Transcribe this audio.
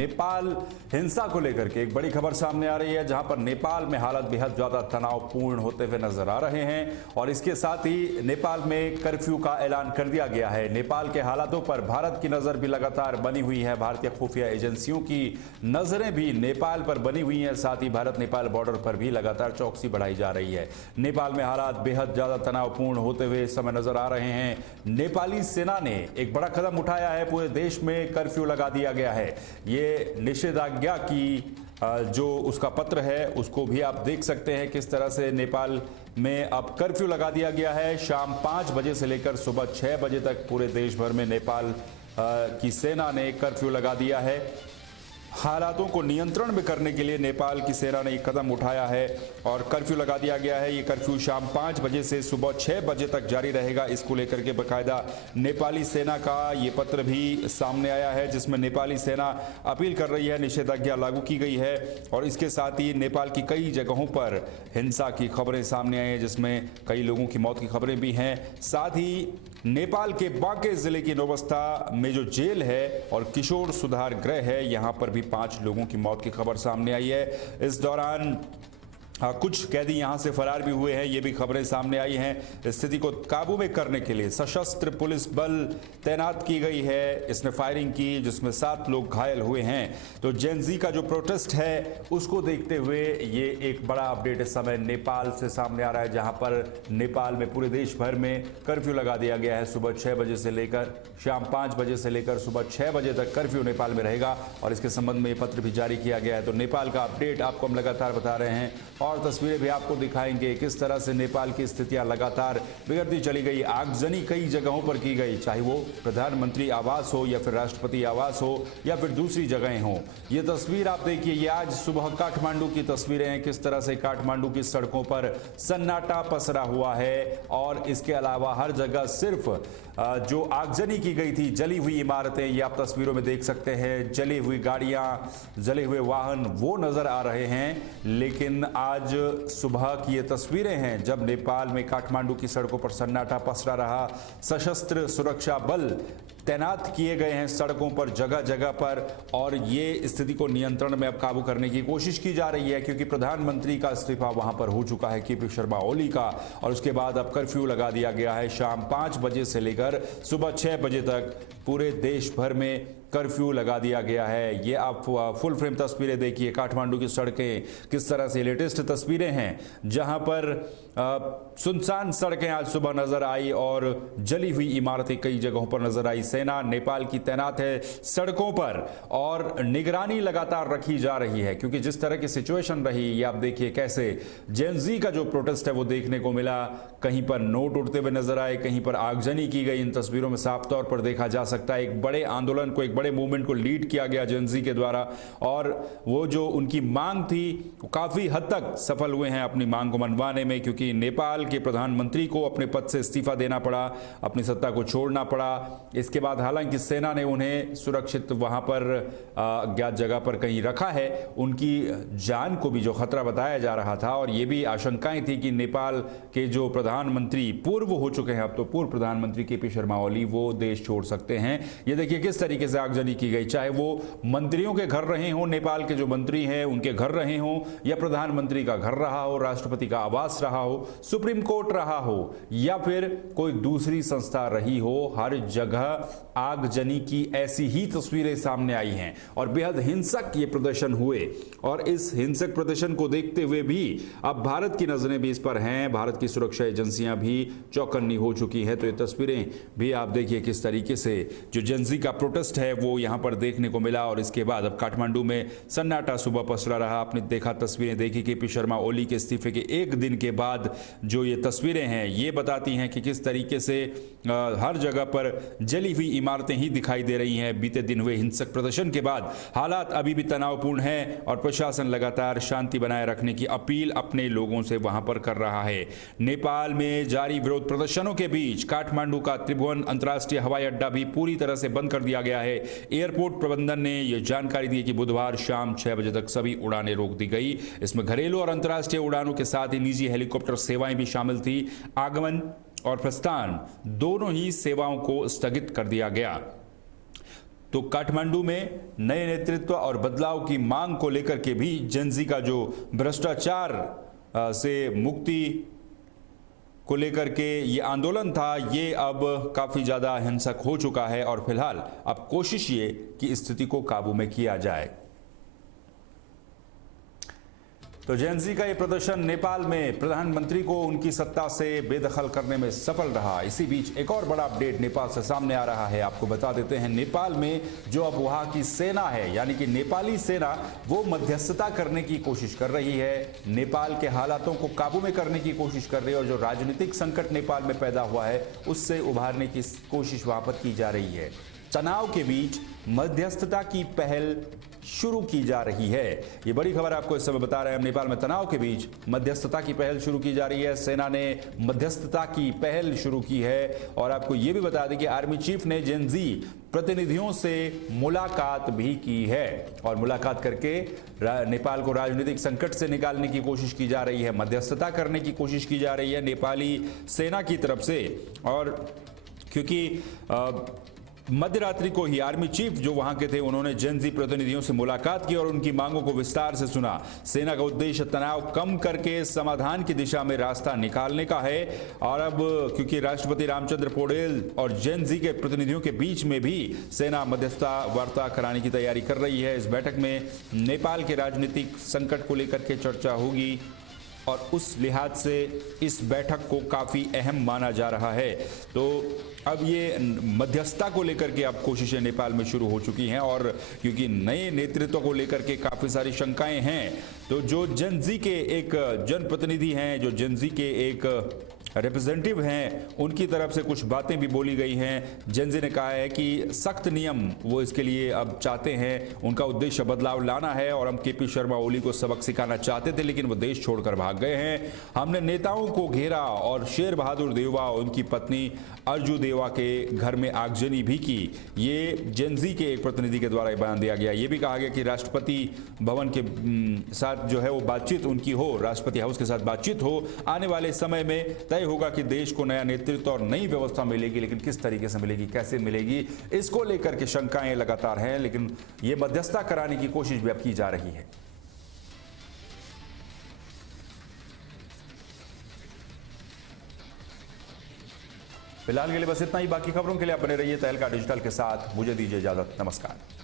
नेपाल हिंसा को लेकर के एक बड़ी खबर सामने आ रही है, जहां पर नेपाल में हालात बेहद ज्यादा तनावपूर्ण होते हुए नजर आ रहे हैं और इसके साथ ही नेपाल में कर्फ्यू का ऐलान कर दिया गया है। नेपाल के हालातों पर भारत की नजर भी लगातार बनी हुई है, भारतीय खुफिया एजेंसियों की नजरें भी नेपाल पर बनी हुई हैं। साथ ही भारत नेपाल बॉर्डर पर भी लगातार चौकसी बढ़ाई जा रही है। नेपाल में हालात बेहद ज्यादा तनावपूर्ण होते हुए इस समय नजर आ रहे हैं। नेपाली सेना ने एक बड़ा कदम उठाया है, पूरे देश में कर्फ्यू लगा दिया गया है। ये निषेधाज्ञा की जो उसका पत्र है उसको भी आप देख सकते हैं किस तरह से नेपाल में अब कर्फ्यू लगा दिया गया है। शाम 5 बजे से लेकर सुबह 6 बजे तक पूरे देश भर में नेपाल की सेना ने कर्फ्यू लगा दिया है। हालातों को नियंत्रण में करने के लिए नेपाल की सेना ने एक कदम उठाया है और कर्फ्यू लगा दिया गया है। ये कर्फ्यू शाम 5 बजे से सुबह 6 बजे तक जारी रहेगा। इसको लेकर के बाकायदा नेपाली सेना का ये पत्र भी सामने आया है, जिसमें नेपाली सेना अपील कर रही है, निषेधाज्ञा लागू की गई है। और इसके साथ ही नेपाल की कई जगहों पर हिंसा की खबरें सामने आई हैं, जिसमें कई लोगों की मौत की खबरें भी हैं। साथ ही नेपाल के बांके जिले की नौबस्ता में जो जेल है और किशोर सुधार गृह है, यहां पर भी 5 लोगों की मौत की खबर सामने आई है। इस दौरान कुछ कैदी यहां से फरार भी हुए हैं, ये भी खबरें सामने आई हैं। स्थिति को काबू में करने के लिए सशस्त्र पुलिस बल तैनात की गई है। इसने फायरिंग की जिसमें 7 लोग घायल हुए हैं। तो जेनजी का जो प्रोटेस्ट है उसको देखते हुए ये एक बड़ा अपडेट इस समय नेपाल से सामने आ रहा है, जहां पर नेपाल में पूरे देश भर में कर्फ्यू लगा दिया गया है। सुबह 6 बजे से लेकर शाम 5 बजे से लेकर सुबह 6 बजे तक कर्फ्यू नेपाल में रहेगा और इसके संबंध में ये पत्र भी जारी किया गया है। तो नेपाल का अपडेट आपको हम लगातार बता रहे हैं और तस्वीरें भी आपको दिखाएंगे किस तरह से नेपाल की स्थितियां लगातार बिगड़ती चली गई। आगजनी कई जगहों पर की गई, चाहे वो प्रधानमंत्री आवास हो या फिर राष्ट्रपति आवास हो या फिर दूसरी जगहें हो। ये तस्वीर आप देखिए, ये आज सुबह काठमांडू की तस्वीरें हैं, किस तरह से काठमांडू की सड़कों पर सन्नाटा पसरा हुआ है। और इसके अलावा हर जगह सिर्फ जो आगजनी की गई थी, जली हुई इमारतें, ये आप तस्वीरों में देख सकते हैं, जली हुई गाड़ियां, जले हुए वाहन वो नजर आ रहे हैं। लेकिन आज सुबह की ये तस्वीरें हैं जब नेपाल में काठमांडू की सड़कों पर सन्नाटा पसरा रहा। सशस्त्र सुरक्षा बल तैनात किए गए हैं सड़कों पर जगह जगह पर और ये स्थिति को नियंत्रण में अब काबू करने की कोशिश की जा रही है, क्योंकि प्रधानमंत्री का इस्तीफा वहां पर हो चुका है, केपी शर्मा ओली का। और उसके बाद अब कर्फ्यू लगा दिया गया है। शाम 5 बजे से लेकर सुबह 6 बजे तक पूरे देश भर में कर्फ्यू लगा दिया गया है। ये आप फुल फ्रेम तस्वीरें देखिए, काठमांडू की सड़कें किस तरह से, लेटेस्ट तस्वीरें हैं जहां पर सुनसान सड़कें आज सुबह नजर आई और जली हुई इमारतें कई जगहों पर नजर आई। सेना नेपाल की तैनात है सड़कों पर और निगरानी लगातार रखी जा रही है, क्योंकि जिस तरह की सिचुएशन रही, ये आप देखिए कैसे जेनजी का जो प्रोटेस्ट है वो देखने को मिला। कहीं पर नोट उड़ते हुए नजर आए, कहीं पर आगजनी की गई। इन तस्वीरों में साफ तौर पर देखा जा सकता है एक बड़े आंदोलन को, एक बड़े मूवमेंट को लीड किया गया जेनजी के द्वारा और वो जो उनकी मांग थी वो काफी हद तक सफल हुए हैं अपनी मांग को मनवाने में, क्योंकि नेपाल के प्रधानमंत्री को अपने पद से इस्तीफा देना पड़ा, अपनी सत्ता को छोड़ना पड़ा। इसके बाद हालांकि सेना ने उन्हें सुरक्षित वहां पर अज्ञात जगह पर कहीं रखा है। उनकी जान को भी जो खतरा बताया जा रहा था और ये भी आशंकाएं थी कि नेपाल के जो प्रधानमंत्री पूर्व हो चुके हैं, अब तो पूर्व प्रधानमंत्री केपी शर्मा ओली, वो देश छोड़ सकते हैं। ये देखिए किस तरीके से आगजनी की गई, चाहे वो मंत्रियों के घर रहे हों, नेपाल के जो मंत्री हैं उनके घर रहे हों, या प्रधानमंत्री का घर रहा हो, राष्ट्रपति का आवास रहा हो, सुप्रीम कोर्ट रहा हो या फिर कोई दूसरी संस्था रही हो, हर जगह आगजनी की ऐसी ही तस्वीरें सामने आई हैं और बेहद हिंसक ये प्रदर्शन हुए। और इस हिंसक प्रदर्शन को देखते हुए भी अब भारत की नजरें भी इस पर हैं, भारत की सुरक्षा एजेंसियां भी चौकन्नी हो चुकी हैं। तो ये तस्वीरें भी आप देखिए किस तरीके से जो जेनजी का प्रोटेस्ट है वो यहां पर देखने को मिला और इसके बाद अब काठमांडू में सन्नाटा सुबह पसरा रहा। आपने देखा, तस्वीरें देखी, केपी शर्मा ओली के इस्तीफे के एक दिन के बाद जो ये तस्वीरें हैं ये बताती हैं कि किस तरीके से हर जगह पर जली हुई इमारतें ही दिखाई दे रही हैं। बीते दिन हुए हिंसक प्रदर्शन के बाद हालात अभी भी तनावपूर्ण हैं और प्रशासन लगातार शांति बनाए रखने की अपील अपने लोगों से वहां पर कर रहा है। नेपाल में जारी विरोध प्रदर्शनों के बीच काठमांडू का त्रिभुवन अंतर्राष्ट्रीय हवाई अड्डा भी पूरी तरह से बंद कर दिया गया है। एयरपोर्ट प्रबंधन ने यह जानकारी दी कि बुधवार शाम 6 बजे तक सभी उड़ानें रोक दी गई। इसमें घरेलू और अंतर्राष्ट्रीय उड़ानों के साथ ही निजी हेलीकॉप्टर सेवाएं भी शामिल थी। आगमन और प्रस्थान दोनों ही सेवाओं को स्थगित कर दिया गया। तो काठमांडू में नए नेतृत्व और बदलाव की मांग को लेकर के भी जेनजी का जो भ्रष्टाचार से मुक्ति को लेकर के ये आंदोलन था, ये अब काफी ज्यादा हिंसक हो चुका है और फिलहाल अब कोशिश ये कि स्थिति को काबू में किया जाए। तो जेनजी का ये प्रदर्शन नेपाल में प्रधानमंत्री को उनकी सत्ता से बेदखल करने में सफल रहा। इसी बीच एक और बड़ा अपडेट नेपाल से सामने आ रहा है, आपको बता देते हैं। नेपाल में जो अब वहां की सेना है, यानी कि नेपाली सेना, वो मध्यस्थता करने की कोशिश कर रही है, नेपाल के हालातों को काबू में करने की कोशिश कर रही है और जो राजनीतिक संकट नेपाल में पैदा हुआ है उससे उभारने की कोशिश वहां पर की जा रही है। तनाव के बीच मध्यस्थता की पहल शुरू की जा रही है। ये बड़ी खबर आपको इस समय बता रहे हैं। नेपाल में तनाव के बीच मध्यस्थता की पहल शुरू की जा रही है। सेना ने मध्यस्थता की पहल शुरू की है और आपको ये भी बता दें कि आर्मी चीफ ने जेनजी प्रतिनिधियों से मुलाकात भी की है और मुलाकात करके नेपाल को राजनीतिक संकट से निकालने की कोशिश की जा रही है, मध्यस्थता करने की कोशिश की जा रही है नेपाली सेना की तरफ से। और क्योंकि मध्यरात्रि को ही आर्मी चीफ जो वहां के थे, उन्होंने जेनजी प्रतिनिधियों से मुलाकात की और उनकी मांगों को विस्तार से सुना। सेना का उद्देश्य तनाव कम करके समाधान की दिशा में रास्ता निकालने का है। और अब क्योंकि राष्ट्रपति रामचंद्र पौडेल और जेनजी के प्रतिनिधियों के बीच में भी सेना मध्यस्थता वार्ता कराने की तैयारी कर रही है। इस बैठक में नेपाल के राजनीतिक संकट को लेकर के चर्चा होगी और उस लिहाज से इस बैठक को काफी अहम माना जा रहा है। तो अब ये मध्यस्थता को लेकर के अब कोशिशें नेपाल में शुरू हो चुकी हैं और क्योंकि नए नेतृत्व को लेकर के काफी सारी शंकाएं हैं, तो जो जेनजी के एक जनप्रतिनिधि हैं, जो जेनजी के एक रिप्रेजेंटेटिव हैं, उनकी तरफ से कुछ बातें भी बोली गई हैं। जेनजी ने कहा है कि सख्त नियम वो इसके लिए अब चाहते हैं, उनका उद्देश्य बदलाव लाना है और हम केपी शर्मा ओली को सबक सिखाना चाहते थे लेकिन वो देश छोड़कर भाग गए हैं। हमने नेताओं को घेरा और शेर बहादुर देवा, उनकी पत्नी अर्जू देवा के घर में आगजनी भी की। ये जेनजी के एक प्रतिनिधि के द्वारा बयान दिया गया। ये भी कहा गया कि राष्ट्रपति भवन के साथ जो है वो बातचीत उनकी हो, राष्ट्रपति हाउस के साथ बातचीत हो। आने वाले समय में तय होगा कि देश को नया नेतृत्व और नई व्यवस्था मिलेगी, लेकिन किस तरीके से मिलेगी, कैसे मिलेगी, इसको लेकर के शंकाएं लगातार हैं। लेकिन ये मध्यस्थता कराने की कोशिश भी अब की जा रही है। फिलहाल के लिए बस इतना ही। बाकी खबरों के लिए आप बने रहिए तहलका डिजिटल के साथ। मुझे दीजिए इजाजत। नमस्कार।